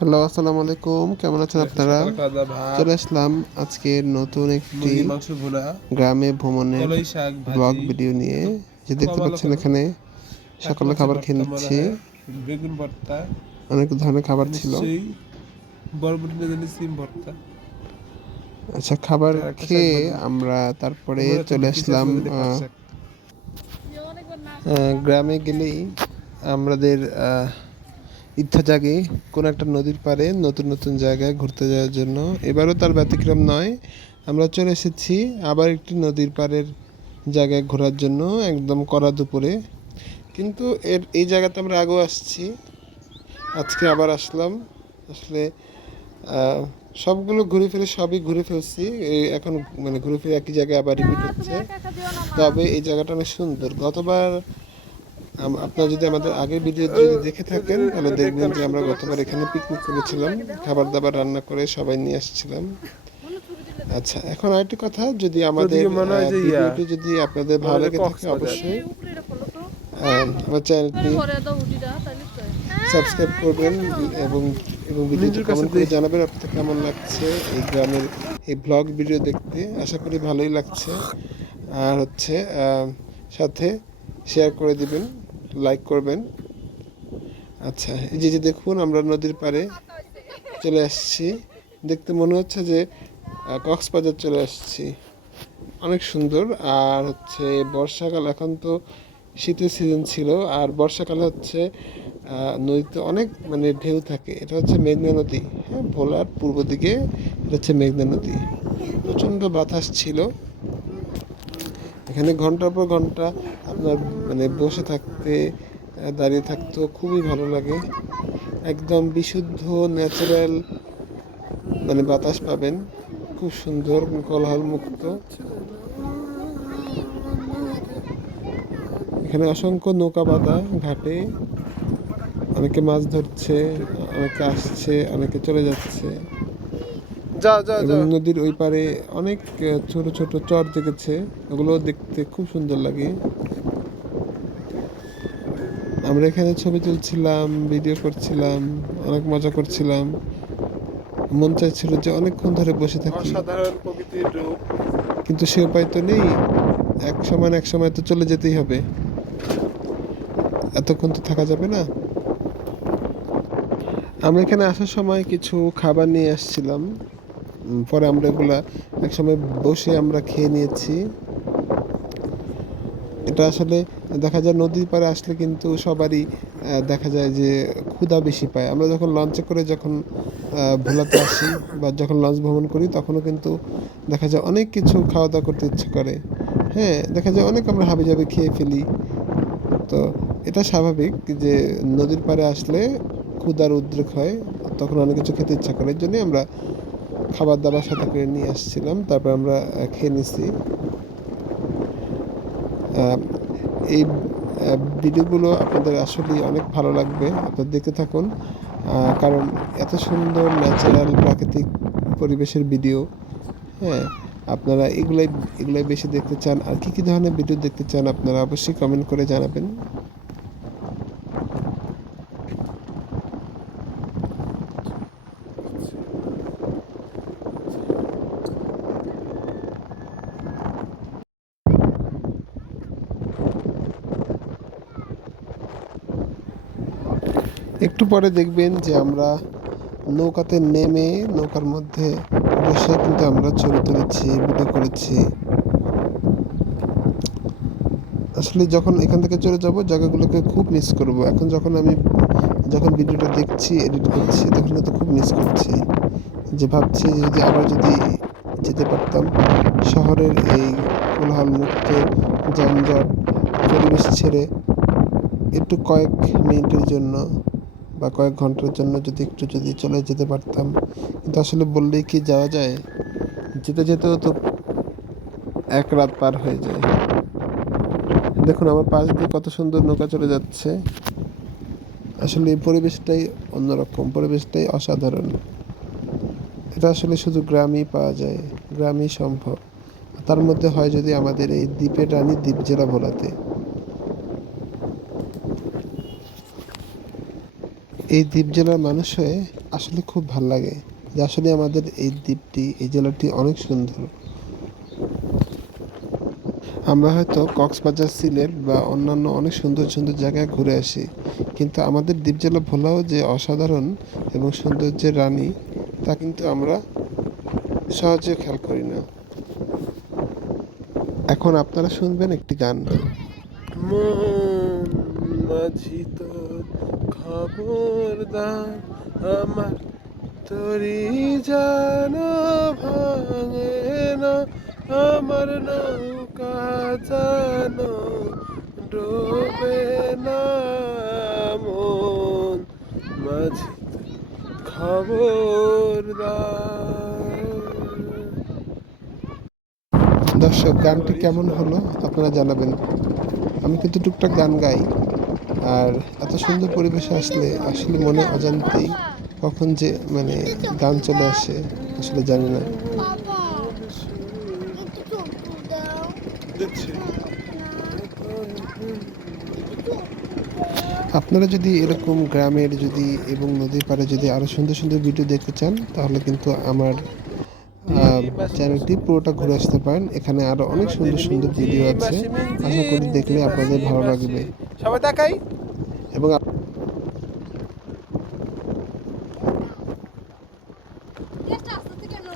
Hello, আসসালামু আলাইকুম। কেমন আছেন আপনারা? সকালে খাওয়া দাওয়া ভাত, চলে আসলাম আজকের নতুন একটি মুরগির মাংস ভুনা, গ্রামে ভ্রমণের কলই শাক ব্লগ ভাজি। ভিডিও নিয়ে। এত যে দেখতে কমালো পাচ্ছেন কেন? এখানে কাকি সকালে মাছের খাবার খেয়ে ভর্তা মনে নিচ্ছি। হয়, বেগুন ভর্তা, অনেক ধরনের খাবার ছিল। নিশ্চয়ই বরবটি না জানি সিম ভর্তা। আচ্ছা, খাবার আর একটা শাক খেয়ে ভাজি। আমরা তারপরে মনে হচ্ছে চলে ভিপি শাক আসলাম না জানি পাট শাক। গ্রামে গেলেই আমাদের ইচ্ছা জাগে কোনো একটা নদীর পাড়ে নতুন নতুন জায়গায় ঘুরতে যাওয়ার জন্য। এবারও তার ব্যতিক্রম নয়। আমরা চলে এসেছি আবার একটি নদীর পাড়ের জায়গায় ঘোরার জন্য, একদম কড়া দুপুরে। কিন্তু এই জায়গাতে আমরা আগেও আসছি, আজকে আবার আসলাম। আসলে আহ, সবগুলো ঘুরে ফিরে সবই ঘুরে ফেলছি। এখন মানে ঘুরে ফিরে একই জায়গায় আবার রিপিট হচ্ছে। তবে এই জায়গাটা অনেক সুন্দর। গতবার আপনারা যদি আমাদের আগের ভিডিও যদি দেখে থাকেন তাহলে দেখবেন দেখলাম যে আমরা সুন্দর গতবার লাগতেছে। এখানে পিকনিক করেছিলাম, খাবার দাবার রান্না করে সবাই নিয়ে আসছিলাম। আচ্ছা, এখন আরেকটি কথা, যদি তো আমাদের দিকে মনে হয় যে ভিডিওটি যদি আপনাদের মনে ভালো হয় যে লেগে থাকে কক্সবাজার। অবশ্যই আমার চ্যানেলটি সাবস্ক্রাইব করবেন এবং এবং ভিডিওতে মিন্টুর কাছে কমেন্ট করে দেই। জানাবেন আপনাদের কেমন লাগছে এই গ্রামের এই ব্লগ ভিডিও দেখতে। আশা করি ভালোই লাগছে। আর হচ্ছে সাথে শেয়ার করে দিবেন, লাইক করবেন। আচ্ছা, এই যে যে দেখুন আমরা নদীর পাড়ে চলে আসছি। দেখতে মনে হচ্ছে যে কক্সবাজার চলে আসছি। অনেক সুন্দর। আর হচ্ছে বর্ষাকাল, এখন তো শীতের সিজন ছিল, আর বর্ষাকালে হচ্ছে নদীতে অনেক মানে ঢেউ থাকে। এটা হচ্ছে মেঘনা নদী, হ্যাঁ, ভোলার পূর্ব দিকে এটা হচ্ছে মেঘনা নদী। প্রচণ্ড বাতাস ছিল এখানে, ঘন্টার পর ঘন্টা আপনার মানে বসে থাকতে দাঁড়িয়ে থাকতেও খুবই ভালো লাগে। একদম বিশুদ্ধ ন্যাচারাল মানে বাতাস পাবেন, খুব সুন্দর, কোলাহল মুক্ত। এখানে অসংখ্য নৌকা বাঁধা ঘাটে, অনেকে মাছ ধরছে, অনেকে আসছে, অনেকে চলে যাচ্ছে। যাও যাও এবং যাও। নদীর ওই পারে অনেক ছোট ছোট চর জেগেছে, ওগুলো দেখতে খুব সুন্দর লাগে। আমরা এখানে ছবি তুলছিলাম, ভিডিও করছিলাম, অনেক মজা করছিলাম। মন চাইছিল যে অনেকক্ষণ ধরে বসে থাকি, অসাধারণ প্রকৃতির রূপ। কিন্তু সে উপায় তো নেই। এক সময় তো চলে যেতেই হবে, এতক্ষণ তো থাকা যাবে না। আমরা এখানে আসার সময় কিছু খাবার নিয়ে আসছিলাম। পরে আমরা এগুলা একসময় বসে আমরা খেয়ে নিয়েছি। এটা আসলে দেখা যায় নদীর পাড়ে আসলে কিন্তু সবারই দেখা যায় যে ক্ষুধা বেশি পায়। আমরা যখন লঞ্চে করে যখন ভোলাতে আসি বা যখন লঞ্চ ভ্রমণ করি তখনও কিন্তু দেখা যায় অনেক কিছু খাওয়া দাওয়া করতে ইচ্ছে করে। হ্যাঁ, দেখা যায় অনেক আমরা হাবিজাবি খেয়ে ফেলি। তো এটা স্বাভাবিক যে নদীর পাড়ে আসলে ক্ষুধার উদ্রেক হয়, তখন অনেক কিছু খেতে ইচ্ছা করে। এর জন্যই আমরা খাবার দাবার সাথে করে নিয়ে আসছিলাম, তারপর আমরা খেয়ে নিছি। আহ, এই ভিডিওগুলো আপনাদের আসলেই অনেক ভালো লাগবে, আপনারা দেখতে থাকুন। কারণ এত সুন্দর ন্যাচারাল প্রাকৃতিক পরিবেশের ভিডিও, হ্যাঁ, আপনারা এগুলাই বেশি দেখতে চান। আর কী কী ধরনের ভিডিও দেখতে চান আপনারা অবশ্যই কমেন্ট করে জানাবেন। একটু পরে দেখবেন যে আমরা নৌকাতে নেমে নৌকার মধ্যে বসে কিন্তু আমরা ছবি তুলেছি, ভিডিও করেছি। আসলে যখন এখান থেকে চলে যাব জায়গাগুলোকে খুব মিস করব। এখন যখন ভিডিওটা দেখছি, এডিট করছি, তখন কিন্তু খুব মিস করছি। যে ভাবছি যে যদি আবার যদি যেতে পারতাম শহরের এই কোলাহল মুক্ত যানজট পরিবেশ ছেড়ে, একটু কয়েক মিনিটের জন্য বা কয়েক ঘন্টার জন্য যদি চলে যেতে পারতাম। কিন্তু আসলে বললেই কি যাওয়া যায়? যেতে যেতেও তো এক রাত পার হয়ে যায়। দেখুন আমার পাশ দিয়ে কত সুন্দর নৌকা চলে যাচ্ছে। আসলে এই পরিবেশটাই অন্যরকম, পরিবেশটাই অসাধারণ। এটা আসলে শুধু গ্রামেই পাওয়া যায়, গ্রামেই সম্ভব। তার মধ্যে হয় যদি আমাদের এই দ্বীপের রানী দ্বীপ জেলা ভোলাতে। এই দ্বীপ জেলার মানুষ হয়ে আসলে খুব ভাল লাগে যে আসলে আমাদের এই দ্বীপটি এই জেলাটি অনেক সুন্দর। আমরা হয়তো কক্সবাজার, সিলেট বা অন্যান্য অনেক সুন্দর সুন্দর জায়গায় ঘুরে আসি, কিন্তু আমাদের দ্বীপ জেলা ভোলাও যে অসাধারণ এবং সৌন্দর্যের রানী তা কিন্তু আমরা সহজে খেয়াল করি না। এখন আপনারা শুনবেন একটি গান। মন মাঝি তোর খবরদার, আমার তরি যেন ভাঙে না, আমার নৌকা যেন ডোবে না। মন মাঝি তোর খবরদার। দর্শক, গানটি কেমন হলো আপনারা জানাবেন। আমি কিন্তু টুকটাক গান গাই, আর এত সুন্দর পরিবেশে আসলে আসলে মনে অজান্তেই কখন যে মানে গান চলে আসে আসলে জানি না। দিচ্ছি। আপনারা যদি এরকম গ্রামের যদি এবং নদীর পাড়ে যদি আরো সুন্দর সুন্দর ভিডিও দেখতে চান, তাহলে কিন্তু আমার চ্যানেলটি পুরোটা ঘুরে আসতে পারেন। এখানে আরো অনেক সুন্দর সুন্দর ভিডিও আছে, আশা করি দেখলে আপনাদের ভালো লাগবে। সবাই তাকাই। এবং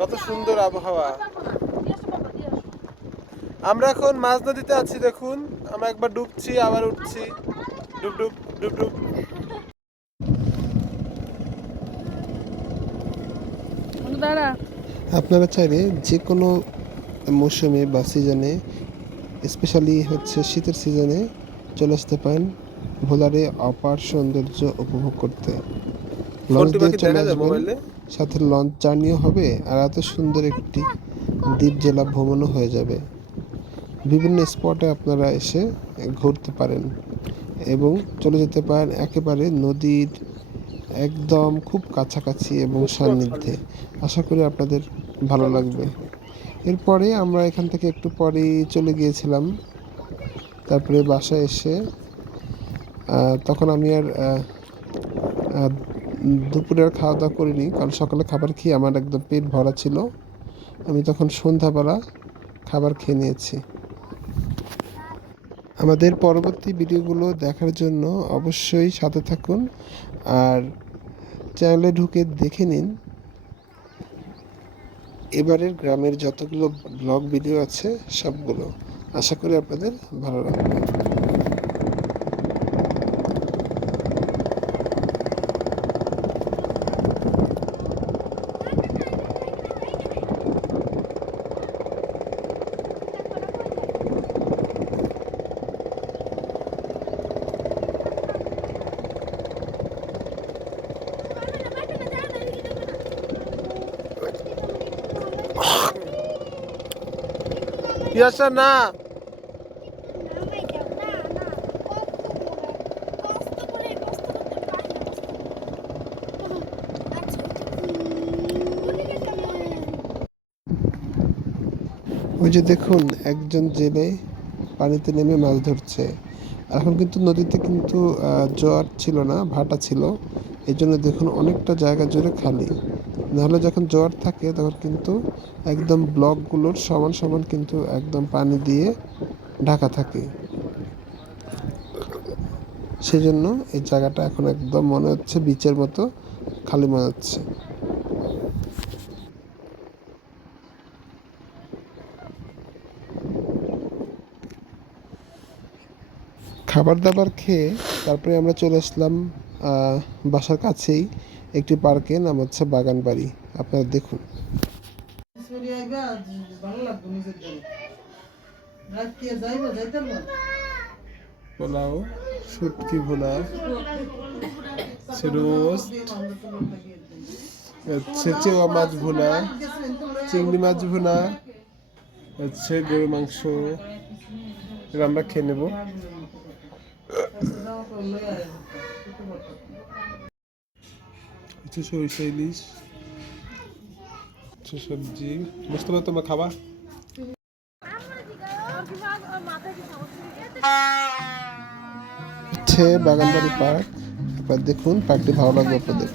কত সুন্দর আবহাওয়া। আমরা এখন মাঝ নদীতে আছি, দেখুন আমরা একবার ডুবছি আবার উঠছি, ডুব ডুব ডুব ডুব। আপনারা চাইলে যে কোনো মৌসুমে বা সিজনে, স্পেশালি হচ্ছে শীতের সিজনে চলে আসতে পারেন ভোলারে অপার সৌন্দর্য উপভোগ করতে। লঞ্চ ফোনটি দিয়ে বাকি চলে দেখা যায় আসবেন, মোবাইলে। সাথে লঞ্চ জার্নিও হবে, আর এত সুন্দর একটি দ্বীপ জেলা ভ্রমণও হয়ে যাবে। বিভিন্ন স্পটে আপনারা এসে ঘুরতে পারেন এবং চলে যেতে পারেন একেবারে নদীর একদম খুব কাছাকাছি এবং সান্নিধ্যে। আশা করি আপনাদের ভালো লাগবে। এরপরে আমরা এখান থেকে একটু পরেই চলে গিয়েছিলাম। তারপরে বাসায় এসে তখন আমি আর দুপুরে আর খাওয়া দাওয়া করিনি, কারণ সকালে খাবার খেয়ে আমার একদম পেট ভরা ছিল। আমি তখন সন্ধ্যাবেলা খাবার খেয়ে নিয়েছি। আমাদের পরবর্তী ভিডিওগুলো দেখার জন্য অবশ্যই সাথে থাকুন, আর চ্যানেলে ঢুকে দেখে নিন এবারের গ্রামের যতগুলো ব্লগ ভিডিও আছে সবগুলো। আশা করি আপনাদের ভালো লাগবে। ইয়াসা না। ওই যে দেখুন, একজন জেলে পানিতে নেমে মাছ ধরছে। এখন কিন্তু নদীতে কিন্তু জোয়ার ছিল না, ভাটা ছিল। এই জন্য দেখুন অনেকটা জায়গা জুড়ে খালি। নাহলে যখন জোয়ার থাকে তখন কিন্তু একদম ব্লকগুলোর সমান সমান কিন্তু একদম পানি দিয়ে ঢাকা থাকে। সেজন্য এই জায়গাটা এখন একদম মনে হচ্ছে বিচের মতো খালি মনে হচ্ছে। খাবার দাবার খেয়ে তারপরে আমরা চলে আসলাম বাসার কাছেই একটি পার্কে, নাম হচ্ছে বাগান বাড়ি। আপনারা দেখুন। পোলাও, শুটকি ভোনা, রোস্ট, হচ্ছে চেওয়া মাছ ভুনা, চিংড়ি মাছ ভুনা, হচ্ছে গরু মাংস। এবার আমরা খেয়ে নেব। হচ্ছে সরিষা ইলিশ, হচ্ছে সবজি। মোস্তফা তোমার খাবা? হচ্ছে বাগানবাড়ি পার্ক। একবার দেখুন, পার্কটি ভালো লাগবে আপনাদের।